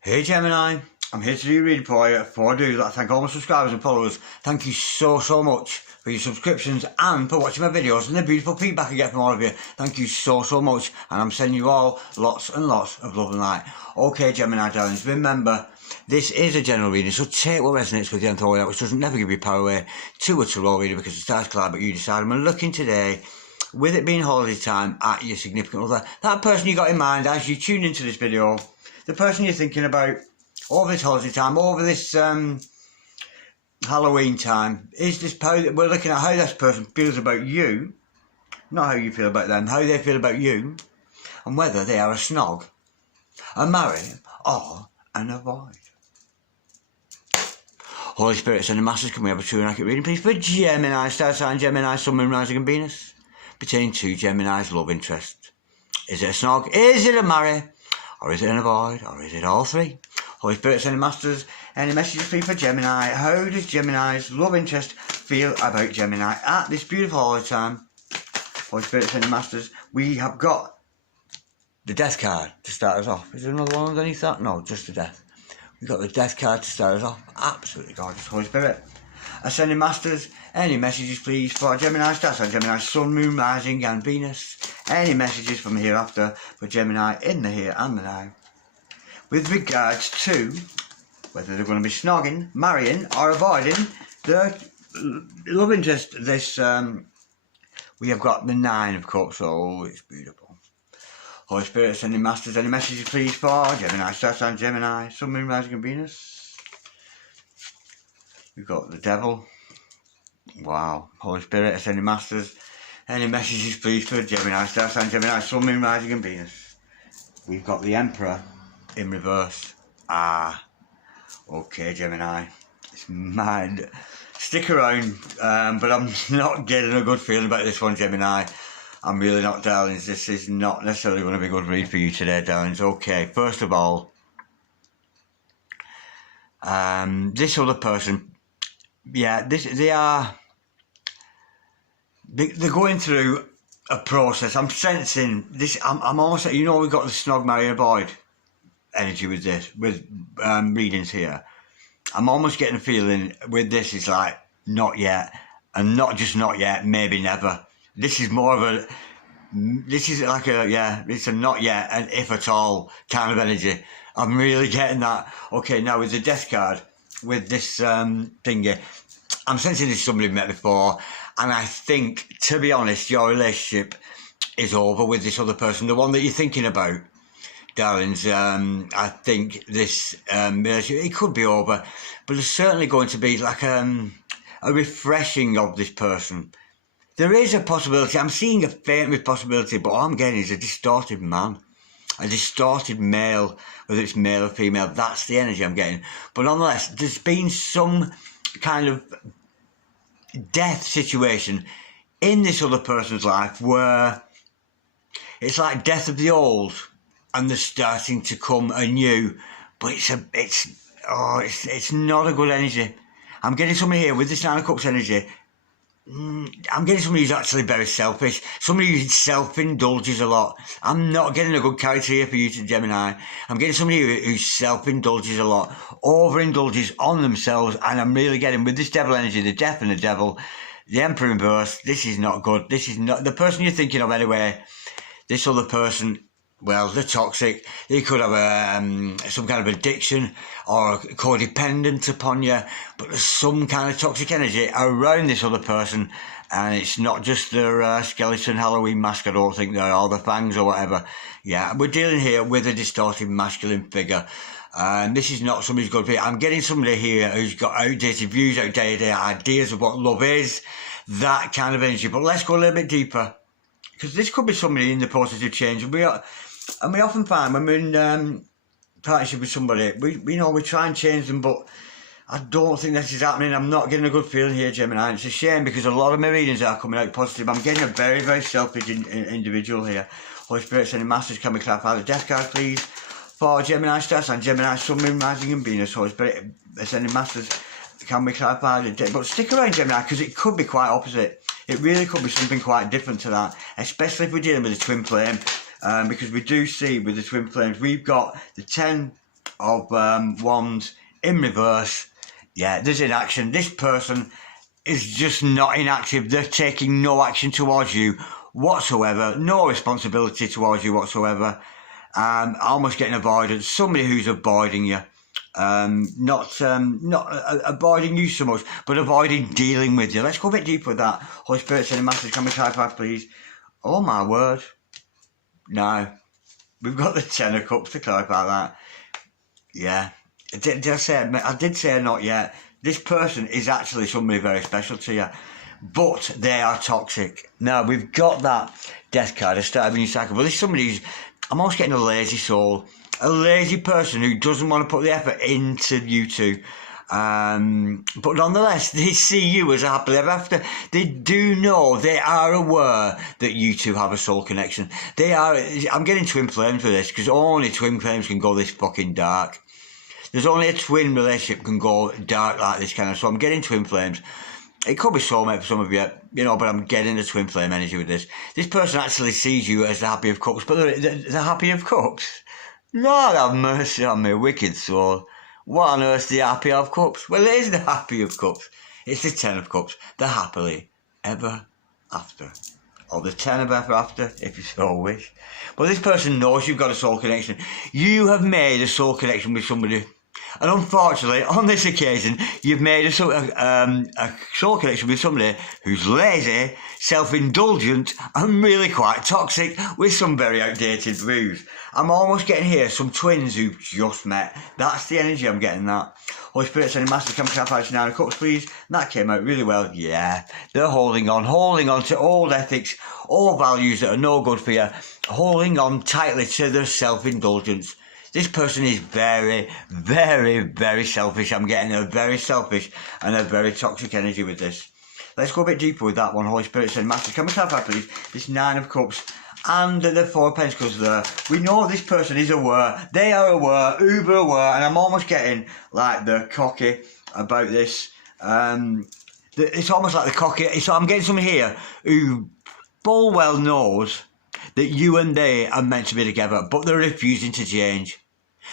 Hey Gemini, I'm here to do a reading for you. Before I do, I thank all my subscribers and followers. Thank you so much for your subscriptions and for watching my videos and the beautiful feedback I get from all of you. Thank you so much, and I'm sending you all lots and lots of love and light. Okay Gemini darlings, remember this is a general reading, so take what resonates with you and throw it out, which doesn't never give you power away. Too much to roll reader because the stars collide, but you decide. I'm looking today, with it being holiday time, at your significant other, that person you got in mind as you tune into this video. The person you're thinking about over this holiday time, over this Halloween time, is this we're looking at how this person feels about you, not how you feel about them, how they feel about you, and whether they are a snog, a marry, or an avoid. Holy Spirit, Send the Masters, can we have a true and accurate reading, please, for Gemini, star sign Gemini, Sun, Moon, Rising and Venus, pertaining to Gemini's love interest. Is it a snog? Is it a marry? Or is it an avoid? Or is it all three? Holy Spirit, Send the Masters, any messages please for Gemini? How does Gemini's love interest feel about Gemini at this beautiful holiday time? Holy Spirit, Send the Masters, we have got the Death card to start us off. Is there another one underneath that? No, just the Death. We've got the Death card to start us off. Absolutely gorgeous. Holy Spirit, Ascending Masters, any messages please for Gemini, star sign Gemini, Sun, Moon, Rising and Venus. Any messages from hereafter for Gemini in the here and the now. With regards to whether they're going to be snogging, marrying or avoiding their love interest, this we have got the Nine of Cups. Oh, it's beautiful. Holy Spirit, Ascending Masters, any messages please for Gemini, star sign Gemini, Sun, Moon, Rising and Venus. We've got the Devil. Wow. Holy Spirit, Ascending Masters, any messages please for Gemini, star sign Gemini, Sun, Moon, Rising and Venus. We've got the Emperor in reverse. Okay Gemini, it's mad. Stick around, but I'm not getting a good feeling about this one, Gemini. I'm really not, darlings. This is not necessarily going to be a good read for you today, darlings. Okay, first of all, this other person, yeah, they're going through a process. I'm sensing this. I'm almost, we've got the snog, marry, avoid energy with this, with readings here. I'm almost getting a feeling with this, it's like not yet, and not just not yet, maybe never. This is more of a, this is like a, yeah, it's a not yet and if at all kind of energy. I'm really getting that. Okay, now with the Death card, with this thingy, I'm sensing this is somebody I've met before, and I think, to be honest, your relationship is over with this other person, the one that you're thinking about, darlings. I think this relationship, it could be over, but there's certainly going to be like a refreshing of this person. There is a possibility, I'm seeing a faint possibility, but all I'm getting is a distorted man, a distorted male, whether it's male or female. That's the energy I'm getting. But nonetheless, there's been some kind of death situation in this other person's life where it's like death of the old and they're starting to come anew, but it's not a good energy. I'm getting somebody here with this Nine of Cups energy. I'm getting somebody who's actually very selfish, somebody who self-indulges a lot. I'm not getting a good character here for you, to Gemini. I'm getting somebody who self-indulges a lot, overindulges on themselves, and I'm really getting, with this Devil energy, the Death and the Devil, the Emperor in reverse, this is not good. This is not the person you're thinking of anyway. This other person, well, they're toxic. They could have some kind of addiction or codependent upon you, but there's some kind of toxic energy around this other person, and it's not just their skeleton Halloween mask, I don't think, or the fangs or whatever. Yeah, we're dealing here with a distorted masculine figure. And this is not somebody who's good for you. I'm getting somebody here who's got outdated views, outdated ideas of what love is, that kind of energy. But let's go a little bit deeper, because this could be somebody in the process of change. And we often find when we're in partnership with somebody, we try and change them, but I don't think this is happening. I'm not getting a good feeling here, Gemini. It's a shame because a lot of my readings are coming out positive. I'm getting a very, very selfish individual here. Holy Spirit, Sending Masters, can we clarify the Death card, please? For Gemini, star sign Gemini, Sun, Moon, Rising and Venus. Holy Spirit, Sending Masters, can we clarify the Death? But stick around, Gemini, because it could be quite opposite. It really could be something quite different to that, especially if we're dealing with a twin flame. Because we do see with the twin flames, we've got the 10 of Wands in reverse. Yeah, there's inaction. This person is just not inactive. They're taking no action towards you whatsoever. No responsibility towards you whatsoever. Almost getting avoidance. Somebody who's avoiding you. Not avoiding you so much, but avoiding dealing with you. Let's go a bit deeper with that. Holy Spirit, send a message. Can we high five, please? Oh my word. Now, we've got the Ten of Cups to clarify that. Yeah. Did I say? I did say not yet. This person is actually somebody very special to you, but they are toxic. Now, we've got that Death card. I started being cycle. But this is somebody who's, I'm almost getting a lazy soul. A lazy person who doesn't want to put the effort into you two. But nonetheless, they see you as a happily ever after. They do know, they are aware that you two have a soul connection. They are, I'm getting twin flames with this, because only twin flames can go this fucking dark. There's only a twin relationship can go dark like this kind of, so I'm getting twin flames. It could be soulmate for some of you, you know, but I'm getting the twin flame energy with this. This person actually sees you as the happy of cups, but the happy of cups? Lord have mercy on me, wicked soul. What on earth's the happy of cups? Well, it is the happy of cups. It's the Ten of Cups, the happily ever after. Or the Ten of ever after, if you so wish. But this person knows you've got a soul connection. You have made a soul connection with somebody. And unfortunately, on this occasion, you've made a soul connection with somebody who's lazy, self-indulgent, and really quite toxic with some very outdated views. I'm almost getting here some twins who've just met. That's the energy I'm getting, that. Holy Spirit, sending massive chemical 9 of Cups, please. And that came out really well. Yeah, they're holding on to old ethics, old values that are no good for you, holding on tightly to their self-indulgence. This person is very, very, very selfish. I'm getting a very selfish and a very toxic energy with this. Let's go a bit deeper with that one. Holy Spirit said, Master, can we clarify, please? This 9 of Cups and the 4 of Pentacles there. We know this person is aware. They are aware, uber aware, and I'm almost getting like the cocky about this. It's almost like the cocky. So I'm getting someone here who full well knows that you and they are meant to be together, but they're refusing to change.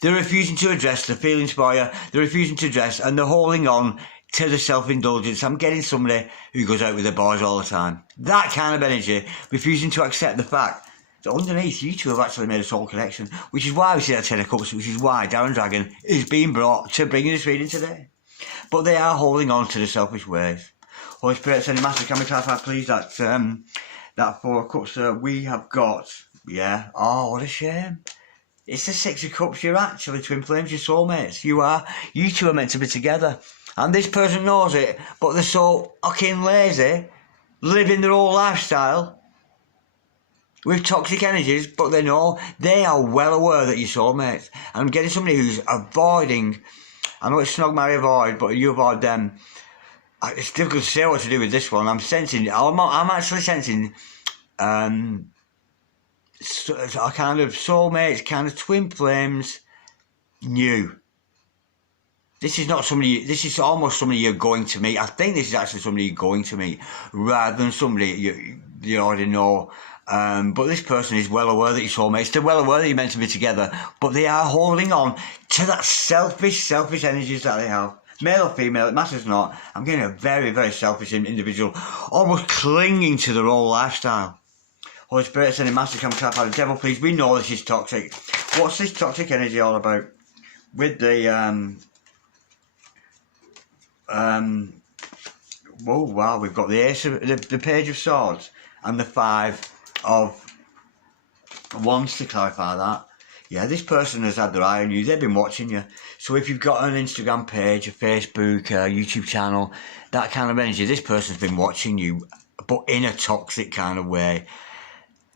They're refusing to address the feelings for you. They're refusing to address, and they're holding on to the self-indulgence. I'm getting somebody who goes out with the boys all the time. That kind of energy, refusing to accept the fact that underneath you two have actually made a soul connection, which is why we see that Ten of Cups, which is why Darren Dragon is being brought to bringing this reading today. But they are holding on to the selfish ways. Holy Spirit, sending master, can we clarify, please, that 4 of Cups we have got, yeah, oh, what a shame. It's the 6 of Cups, you're actually twin flames, you're soulmates, you two are meant to be together. And this person knows it, but they're so fucking lazy, living their old lifestyle with toxic energies, but they know, they are well aware that you're soulmates. And I'm getting somebody who's avoiding, I know it's Snog, marry, avoid, but you avoid them. It's difficult to say what to do with this one. I'm actually sensing a kind of soulmates, kind of twin flames, new. This is not somebody, this is almost somebody you're going to meet. I think this is actually somebody you're going to meet rather than somebody you already know. But this person is well aware that you're soulmates. They're well aware that you're meant to be together, but they are holding on to that selfish energies that they have. Male or female, it matters not. I'm getting a very, very selfish individual, almost clinging to their old lifestyle. Holy Spirit, sending master, come trap out the devil, please. We know this is toxic. What's this toxic energy all about? With the whoa, wow, we've got the Ace of the Page of Swords and the 5 of Wands to clarify that. Yeah, this person has had their eye on you. They've been watching you. So if you've got an Instagram page, a Facebook, a YouTube channel, that kind of energy, this person's been watching you, but in a toxic kind of way.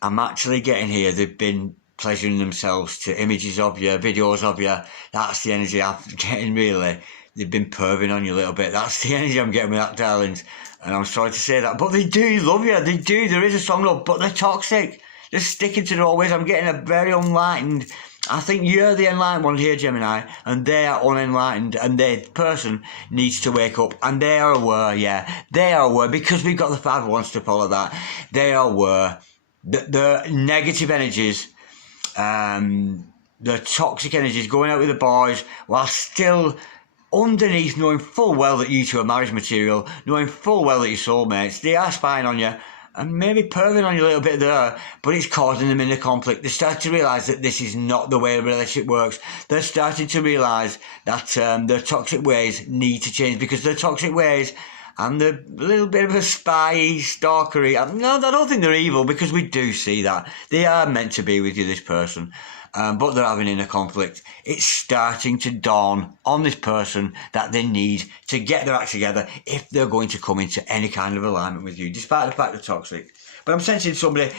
I'm actually getting here, they've been pleasuring themselves to images of you, videos of you. That's the energy I'm getting, really. They've been perving on you a little bit. That's the energy I'm getting with that, darlings. And I'm sorry to say that, but they do love you. They do. There is a strong love, but they're toxic. They're sticking to their old ways. I'm getting a very unenlightened. I think you're the enlightened one here, Gemini, and they are unenlightened, and the person needs to wake up, and they are aware, yeah. They are aware, because we've got the 5 of Wands to follow that. They are aware that the negative energies, the toxic energies going out with the boys while still underneath knowing full well that you two are marriage material, knowing full well that you're soulmates. They are spying on you and maybe perving on you a little bit there, but it's causing them inner conflict. They start to realise that this is not the way a relationship works. They're starting to realise that their toxic ways need to change, because their toxic ways and the little bit of a spy, stalkery, no, I don't think they're evil, because we do see that. They are meant to be with you, this person. But they're having inner conflict. It's starting to dawn on this person that they need to get their act together if they're going to come into any kind of alignment with you, despite the fact they're toxic. But I'm sensing somebody,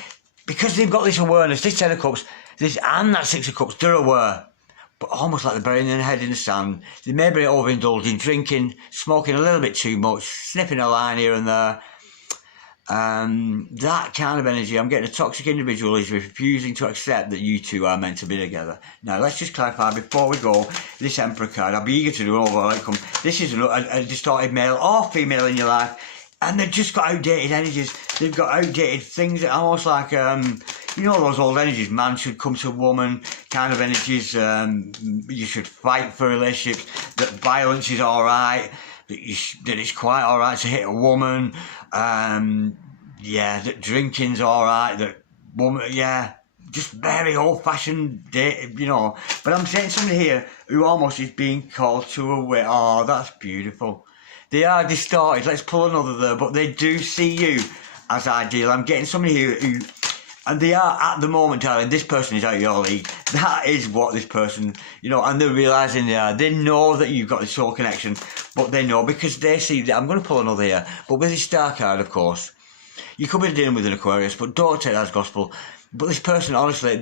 because they've got this awareness, this Ten of Cups, this and that Six of Cups, they're aware. But almost like they're burying their head in the sand. They may be overindulging, drinking, smoking a little bit too much, sniffing a line here and there. That kind of energy. I'm getting a toxic individual is refusing to accept that you two are meant to be together. Now, let's just clarify before we go. This Emperor card, I'll be eager to do an overall outcome. This is a distorted male or female in your life, and they've just got outdated energies. They've got outdated things that are almost like, you know, those old energies. Man should come to woman kind of energies. You should fight for relationships. That violence is all right. That it's quite all right to hit a woman. Yeah, that drinking's all right. That woman, yeah, just very old-fashioned, you know. But I'm saying somebody here who almost is being called to a way. Oh, that's beautiful. They are distorted. Let's pull another there, but they do see you as ideal. I'm getting somebody here who, and they are at the moment, darling, this person is out of your league. That is what this person, you know, and they're realising they are. They know that you've got this soul connection, but they know because they see that. I'm going to pull another here, but with this star card, of course, you could be dealing with an Aquarius, but don't take that as gospel. But this person, honestly,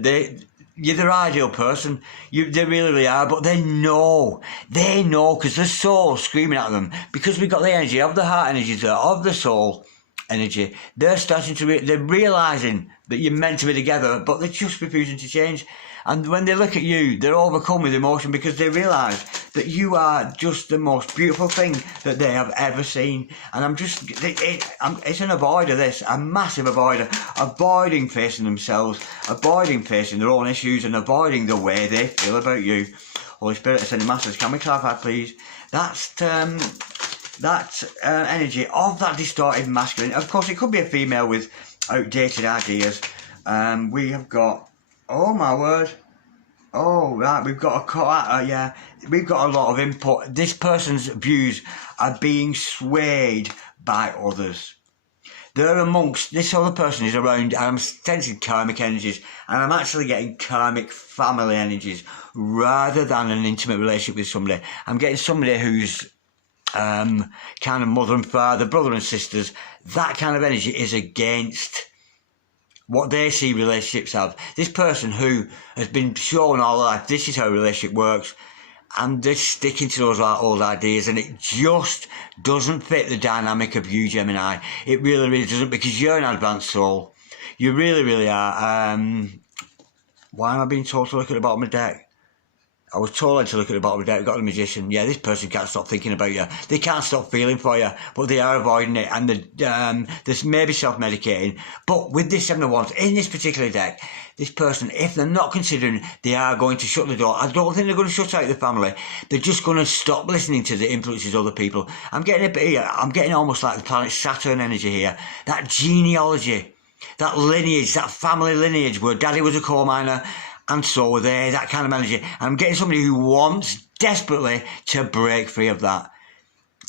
you're their ideal person. They really are, but they know, because their soul screaming at them, because we've got the energy of the heart energy there, of the soul energy. They're starting to, they're realising that you're meant to be together, but they're just refusing to change. And when they look at you, they're overcome with emotion because they realise that you are just the most beautiful thing that they have ever seen. And I'm just, it's an avoider, this, a massive avoider, avoiding facing themselves, avoiding facing their own issues, and avoiding the way they feel about you. Holy Spirit, Ascended Masters, can we clarify, please? That's energy of that distorted masculine. Of course, it could be a female with outdated ideas. We have got, oh my word, oh right, we've got yeah, we've got a lot of input. This person's views are being swayed by others. They're amongst, this other person is around, and I'm sensing karmic energies, and I'm actually getting karmic family energies rather than an intimate relationship with somebody. I'm getting somebody who's kind of mother and father, brother and sisters. That kind of energy is against what they see relationships have. This person who has been shown all life, this is how a relationship works, and they're sticking to those old ideas, and it just doesn't fit the dynamic of you, Gemini. It really, really doesn't, because you're an advanced soul. You really, really are. Why am I being told to look at the bottom of the deck? I was told to look at the bottom of the deck. We've got the Magician. Yeah, this person can't stop thinking about you. They can't stop feeling for you, but they are avoiding it, and there's maybe self-medicating. But with this Seven of Wands, in this particular deck, this person, if they're not considering, they are going to shut the door. I don't think they're going to shut out the family. They're just going to stop listening to the influences of other people. I'm getting almost like the planet Saturn energy here. That genealogy, that lineage, that family lineage where daddy was a coal miner, and so were they, that kind of energy. I'm getting somebody who wants desperately to break free of that,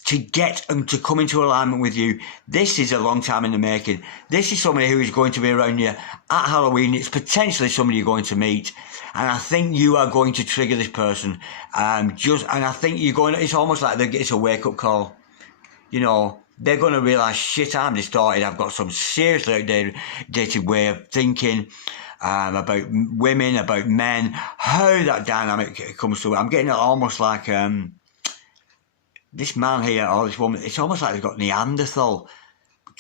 to get and to come into alignment with you. This is a long time in the making. This is somebody who is going to be around you at Halloween. It's potentially somebody you're going to meet, and I think you are going to trigger this person. And I think you're going. It's almost like it's a wake up call. You know, they're going to realise, shit, I'm distorted. I've got some seriously outdated way of thinking. About women, about men, how that dynamic comes to it. I'm getting it almost like this man here or this woman. It's almost like they've got Neanderthal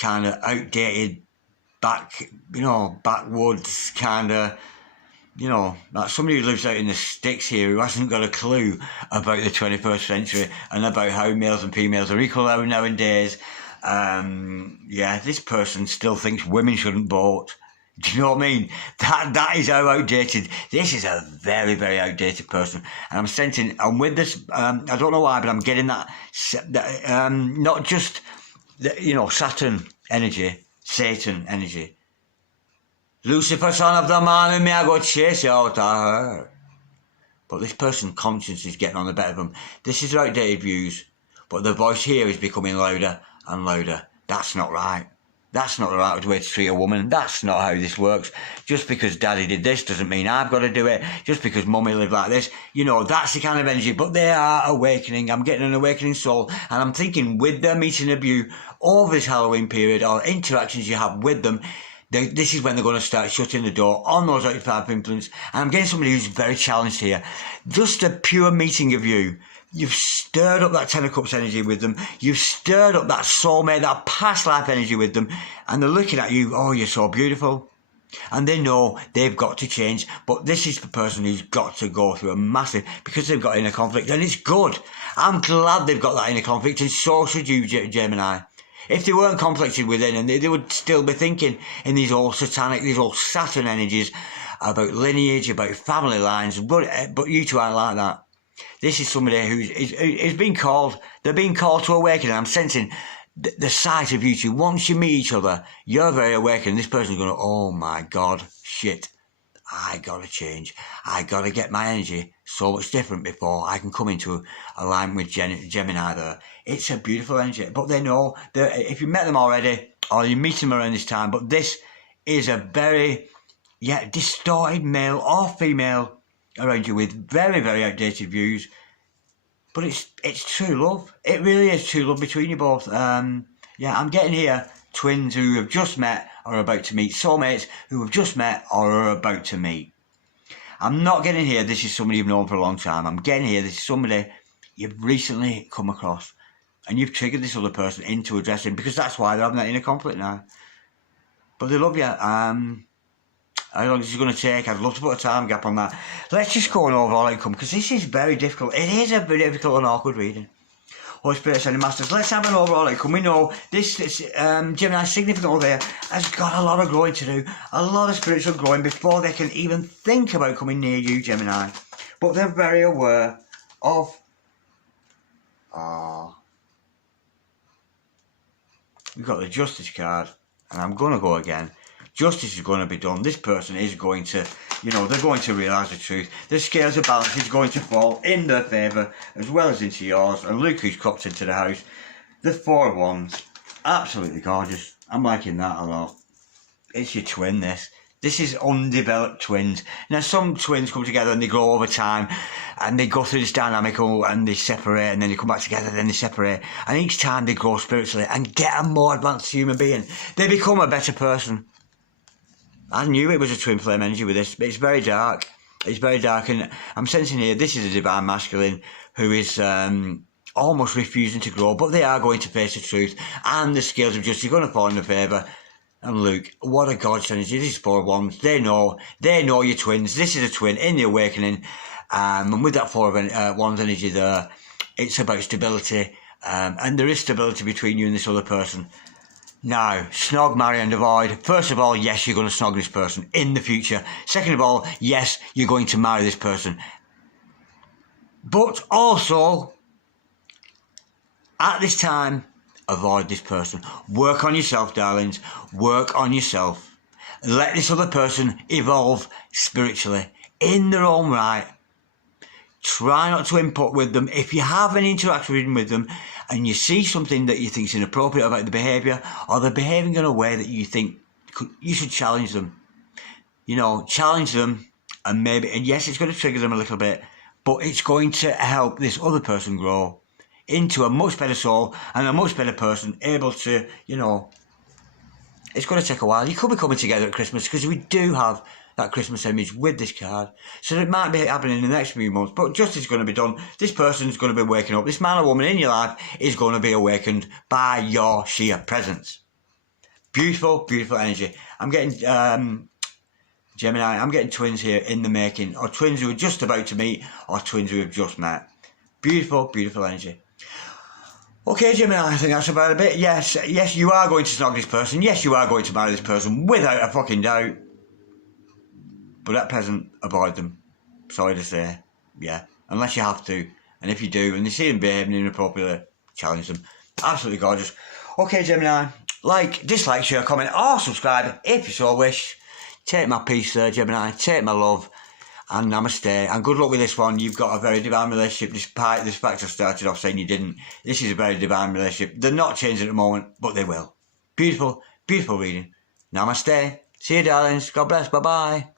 kind of outdated backwoods kind of, like somebody who lives out in the sticks here who hasn't got a clue about the 21st century and about how males and females are equal nowadays. Yeah, this person still thinks women shouldn't vote. Do you know what I mean? That is how outdated. This is a very, very outdated person. And I'm sensing, and with this, I don't know why, but I'm getting that not just, Saturn energy, Satan energy. Lucifer, son of the man whom I go chase out her. But this person's conscience is getting on the better of them. This is their outdated views, but the voice here is becoming louder and louder. That's not right. That's not the right way to treat a woman. That's not how this works. Just because daddy did this doesn't mean I've got to do it. Just because mummy lived like this. That's the kind of energy. But they are awakening. I'm getting an awakening soul. And I'm thinking with their meeting of you over this Halloween period or interactions you have with them, this is when they're going to start shutting the door on those 85 influence. And I'm getting somebody who's very challenged here. Just a pure meeting of you. You've stirred up that Ten of Cups energy with them. You've stirred up that soulmate, that past life energy with them. And they're looking at you, oh, you're so beautiful. And they know they've got to change. But this is the person who's got to go through a massive, because they've got inner conflict. And it's good. I'm glad they've got that inner conflict. And so should you, Gemini. If they weren't conflicted within, and they would still be thinking in these old satanic, these old Saturn energies about lineage, about family lines. But you two aren't like that. This is somebody who's being called. They're being called to awaken. I'm sensing the sight of you two. Once you meet each other, you're very awakened. This person's going, oh my God, shit. I got to change. I got to get my energy so much different before I can come into alignment with Gemini there. It's a beautiful energy. But they know that if you met them already or you meet them around this time, but this is a very, distorted male or female around you with very, very outdated views. But it's true love. It really is true love between you both. I'm getting here twins who have just met or are about to meet, soulmates who have just met or are about to meet. I'm not getting here this is somebody you've known for a long time. I'm getting here this is somebody you've recently come across and you've triggered this other person into addressing, because that's why they're having that inner conflict now. But they love you. How long is it going to take? I'd love to put a time gap on that. Let's just go on overall outcome, because this is very difficult. It is a very difficult and awkward reading. Holy Spirit, Sending Masters, let's have an overall outcome. We know this Gemini significant over there has got a lot of growing to do, a lot of spiritual growing before they can even think about coming near you, Gemini. But they're very aware of... We've got the Justice card, and I'm going to go again. Justice is going to be done. This person is going to, they're going to realise the truth. The scales of balance is going to fall in their favour as well as into yours. And look who's cropped into the house. The Four of Wands. Absolutely gorgeous. I'm liking that a lot. It's your twin, this. This is undeveloped twins. Now, some twins come together and they grow over time and they go through this dynamical and they separate and then they come back together, then they separate. And each time they grow spiritually and get a more advanced human being. They become a better person. I knew it was a twin flame energy with this, but it's very dark. It's very dark, and I'm sensing here this is a divine masculine who is almost refusing to grow, but they are going to face the truth, and the scales of justice are going to fall in their favour. And Luke, what a gorgeous energy. This is Four of Wands. They know you're twins. This is a twin in the awakening, and with that Four of Wands energy there, it's about stability, and there is stability between you and this other person. Now, snog, marry and avoid. First of all, yes, you're going to snog this person in the future. Second of all, yes, you're going to marry this person. But also, at this time, avoid this person. Work on yourself, darlings. Work on yourself. Let this other person evolve spiritually in their own right. Try not to input with them. If you have any interaction with them and you see something that you think is inappropriate about the behaviour, or they're behaving in a way that you think you should challenge them. Challenge them, and yes, it's going to trigger them a little bit, but it's going to help this other person grow into a much better soul and a much better person, able to, it's going to take a while. You could be coming together at Christmas, because we do have that Christmas image with this card. So it might be happening in the next few months, but justice is going to be done. This person's going to be waking up. This man or woman in your life is going to be awakened by your sheer presence. Beautiful, beautiful energy. I'm getting, Gemini, I'm getting twins here in the making, or twins who are just about to meet, or twins who have just met. Beautiful, beautiful energy. Okay, Gemini, I think that's about a bit. Yes, you are going to snog this person. Yes, you are going to marry this person without a fucking doubt. But at present, avoid them. Sorry to say. Yeah. Unless you have to. And if you do, and you see them behaving inappropriately, challenge them. Absolutely gorgeous. Okay, Gemini. Like, dislike, share, comment, or subscribe if you so wish. Take my peace there, Gemini. Take my love. And namaste. And good luck with this one. You've got a very divine relationship, despite the fact I started off saying you didn't. This is a very divine relationship. They're not changing at the moment, but they will. Beautiful, beautiful reading. Namaste. See you, darlings. God bless. Bye-bye.